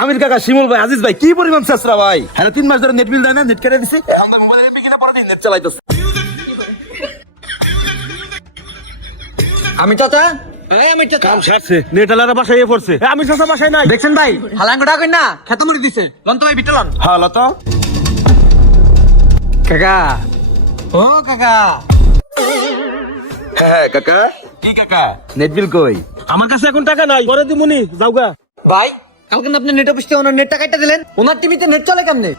আমির কাকা, শিমুল ভাই, আজিজ ভাই, কি পরিমাণ চেষ্টা ভাই। হ্যাঁ 3 মাস ধরে নেট বিল দেয় না, নেট কেটে দিছে। আমরা মোবাইলে এমবি কিনা পরে নেট চালাইতেছে। আমি চাচা, এই আমি চাচা। কাম সারছে, নেট আলাদা বাসায় পড়ছে। আমি চাচা বাসায় নাই। দেখছেন ভাই, হালাঙ্গটা কই না খেতে মরি দিছে। লন তো ভাই বিটলন। হ্যাঁ লতো। কাকা, ও কাকা। হ্যাঁ কাকা। কি কাকা, নেট বিল কই? আমার কাছে এখন টাকা নাই, পরে দিমুনি, যাওগা। ভাই, কালকে না আপনি নেট অফিস থেকে ওনার নেটটা কাটতে দিলেন, ওনার টিভিতে নেট চলে কেমনে?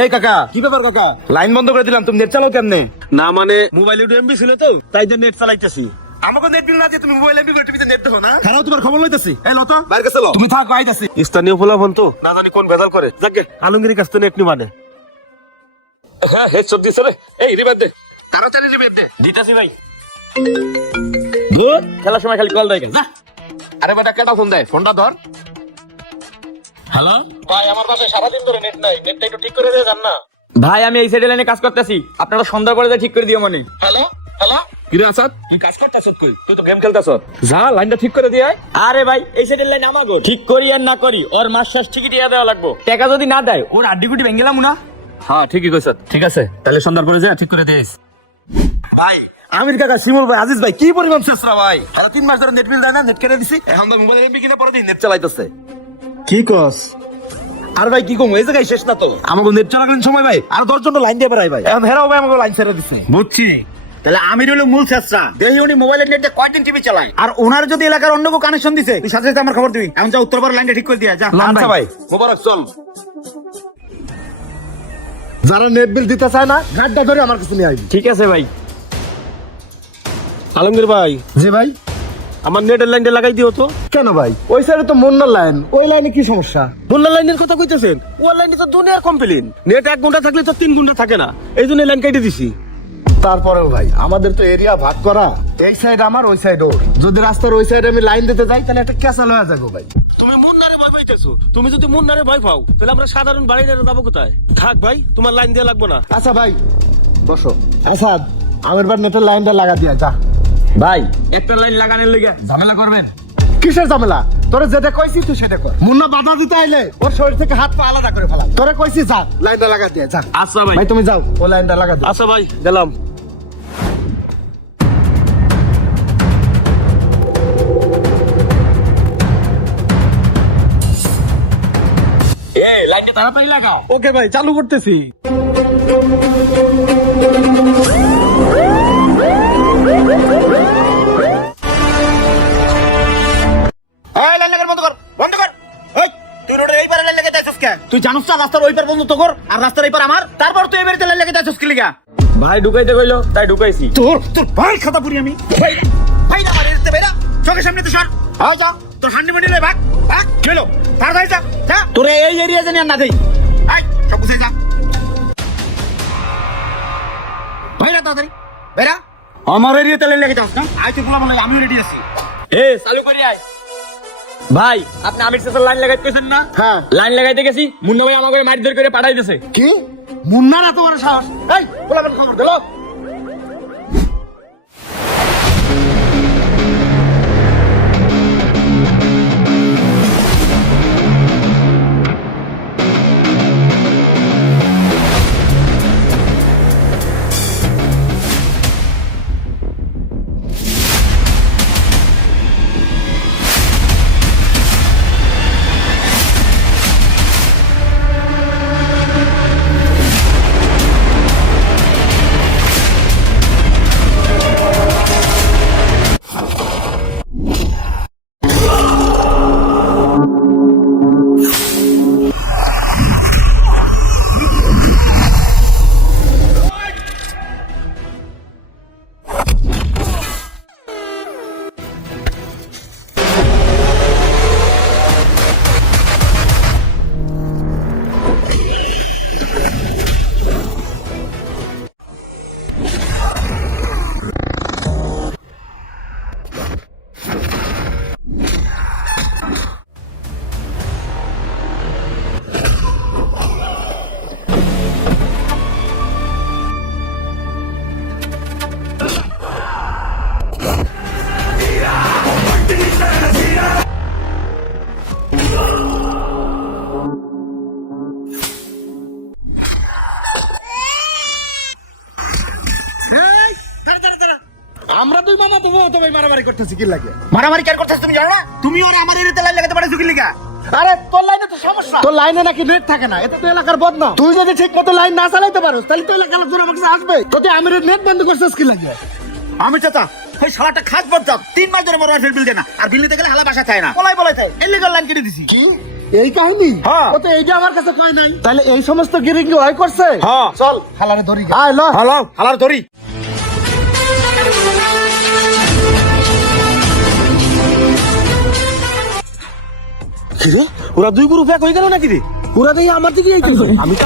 এই কাকা, কি ব্যাপার কাকা? লাইন বন্ধ করে দিলাম, তুমি নেট চালাও কেমনে? না মানে মোবাইলে এমবি ছিল তো, তাই যে নেট চালাইতেছি। আমাকে নেট বিল না দিয়ে তুমি মোবাইল এমবি করে টিভিতে নেট দেখো না? খারাপ, তোমার খবর লইতাছি। এই লতো, বাইরে গেছে লো। তুমি থাকো, আইতাছি। স্থানীয় ফলাফল তো না জানি কোন ভেজাল করে। যাকে আলমগীরের কাছ থেকে নেট নি মানে। হ্যাঁ হেডশট দিছে রে। এই রিভার দে, তাড়াতাড়ি রিভার দে। দিতাছি ভাই। ধুর, খেলার সময় খালি কল দেয় কেন? আরে বেটা, কেটা ফোন দেয়? ফোনটা ধর। হ্যালো ভাই, আমার বাসায় সারাদিন ধরে নেট নাই, নেটটা একটু ঠিক করে দিয়ে যান না। ভাই আমি এই সাইডে লাইনে কাজ করতেছি, আপনারা সন্ধ্যা করে ঠিক করে দিও মনে। হ্যালো হ্যালো, কিরে আসাদ, তুই কাজ করতাছ কই? তুই তো গেম খেলতাছ। যা লাইনটা ঠিক করে দিয়ে আয়। আরে ভাই, এই সাইডের লাইন আমাগো, ঠিক করি আর না করি ওর মাস শেষ ঠিকই টিয়া দেওয়া লাগবো। টাকা যদি না দেয় ওর আড্ডি গুটি ভেঙে গেলাম না। হ্যাঁ ঠিকই কইছ। ঠিক আছে, তাহলে সন্ধ্যার পরে যা ঠিক করে দিস। ভাই আমির কাকা, শিমুল ভাই, আজিজ ভাই, কি পরিমাণ চেষ্টা ভাই। এরা 3 মাস ধরে নেট বিল দেয় না, নেট কেটে দিছি। এখন তো মোবাইল এমবি কিনা পরে নেট চালাইতেছে। কি কস? আর ভাই কি কম, এই জায়গায় শেষ না তো। আমাকে নেট চলাকালীন সময় ভাই আর 10 জন লাইন দিয়ে বেড়াই ভাই। এখন হেরাও ভাই আমাকে লাইন ছেড়ে দিচ্ছে। বুঝছি। তাহলে আমির হলো মূল চেষ্টা। দেখি উনি মোবাইলের নেটে কয়দিন টিভি চালায়, আর ওনার যদি এলাকার অন্য কেউ কানেকশন দিছে তুই সাথে সাথে আমার খবর দিবি। এখন যা উত্তরপাড়া লাইনটা ঠিক করে দিয়া যা। আচ্ছা ভাই, মোবারক চল। যারা নেট বিল দিতে চায় না, গাড্ডা ধরে আমার কাছে নিয়ে আইবি। ঠিক আছে ভাই। আলমগীর ভাই, জি ভাই। আমার নেটের লাইনটা লাগাই দিও তো। কেন ভাই? ওই সাইডে তো মুন্নার লাইন, ওই লাইনে কি সমস্যা? বন্যা লাইনের কথা কইতেছেন? ওই লাইনে তো দুনিয়ার কমপ্লেন। নেট 1 ঘন্টা থাকলে তো 3 ঘন্টা থাকে না, এই জন্য লাইন কেটে দিছি। তারপরেও ভাই, আমাদের তো এরিয়া ভাগ করা, এই সাইড আমার, ওই সাইড ওর। যদি রাস্তার ওই সাইডে আমি লাইন দিতে যাই, তাহলে একটা ক্যাসাল হয়ে যাবো ভাই। তুমি মুন্নারে ভয় পাইতেছো। তুমি যদি মুন্নারে ভয় পাও, তাহলে আমরা সাধারণ বাড়িতে যাবো কোথায়? থাক ভাই, তোমার লাইন দেওয়া লাগবো না। আচ্ছা ভাই, বসো। আসাদ, আমের বার নেটের লাইনটা লাগা দিয়া যা। ভাই একটা লাইন লাগানোর লেগে ঝামেলা করবেন? কিসের ঝামেলা? তোরে যেটা কইছি তুই সেটা কর। মুন্না বাধা দিতে আইলে ওর শরীর থেকে হাত পা আলাদা করে ফেলা। তোরে কইছি যা, লাইনটা লাগা দিয়া যা। আচ্ছা ভাই। ভাই তুমি যাও, ও লাইনটা লাগা দাও। আচ্ছা ভাই, গেলাম। লাইনটা তাড়াতাড়ি লাগাও। ওকে ভাই, চালু করতেছি। এই লাইন লাগার বন্ধ কর, বন্ধ কর। এই তুই রোডের এই পারে লাইন লাগাতে আছিস কেন? তুই জানোস না রাস্তার ওই পার বন্ধ তো কর, আর রাস্তার এই পার আমার। তারপর তুই এই বাড়িতে লাইন লাগাতে আছিস কি লাগা? ভাই ঢুকাইতে কইলো তাই ঢুকাইছি। তোর তোর ভাই খাতা পুরি আমি। ভাই না মারে দিতে বেরা, চোখের সামনে তো সর। আয় যা, তোর হান্ডি মন্ডি লয় ভাগ ভাগ চলো। তাড়াতাড়ি যা যা, তোরে এই এরিয়া জানি আর না দেই। আয় সব গুছিয়ে যা। ভাইরা তাড়াতাড়ি বেরা, আমার এরিয়াতে লাইন লাগাতে আছিস না? আয় তুই বলা বলে, আমিও রেডি আছি। এ চালু করি আয়। ভাই আপনি আমির সাথে লাইন লাগাইতেছেন না? হ্যাঁ। লাইন লাগাইতে গেছি, মুন্না ভাই আমাকে মারধর করে পাঠাই দিয়েছে। কি? মুন্নার এত বড় সাহস? এই বলা বলে খবর দিলো। আমরা দুই মামা তো ভাই মারামারি করতেছি কি লাগে? মারামারি কেন করতেছ তুমি জানো না? তুমি ওরা আমার এরিয়াতে লাইন লাগাতে পারছো কি লিগা? আরে তোর লাইনে তো সমস্যা, তোর লাইনে নাকি নেট থাকে না, এটা তো এলাকার বদনাম। তুই যদি ঠিক মতো লাইন না চালাইতে পারোস তাহলে তো এলাকার লোকজন আমার কাছে আসবে। তো তুই আমিরের নেট বন্ধ করছিস কি লাগে? আমি চাচা ওই শালাটা খাস বজ্জাত 3 মাস ধরে মোর বিল দেয় না, আর বিল দিতে গেলে হালা বাসা চায় না, বলাই চায়। ইলিগাল লাইন কেটে দিছি। কি এই কাহিনী? হ্যাঁ। ও তো এইটা আমার কাছে কয় নাই। তাহলে এই সমস্ত গিরিং কি হয় করছে? হ্যাঁ। চল হালারে ধরি, আয় ল। হ্যালো হালার ধরি। কি রে ওরা দুই গ্রুপ এক হয়ে গেল নাকি রে? ওরা দেখি আমার দিকে আইতেছে। আমি তো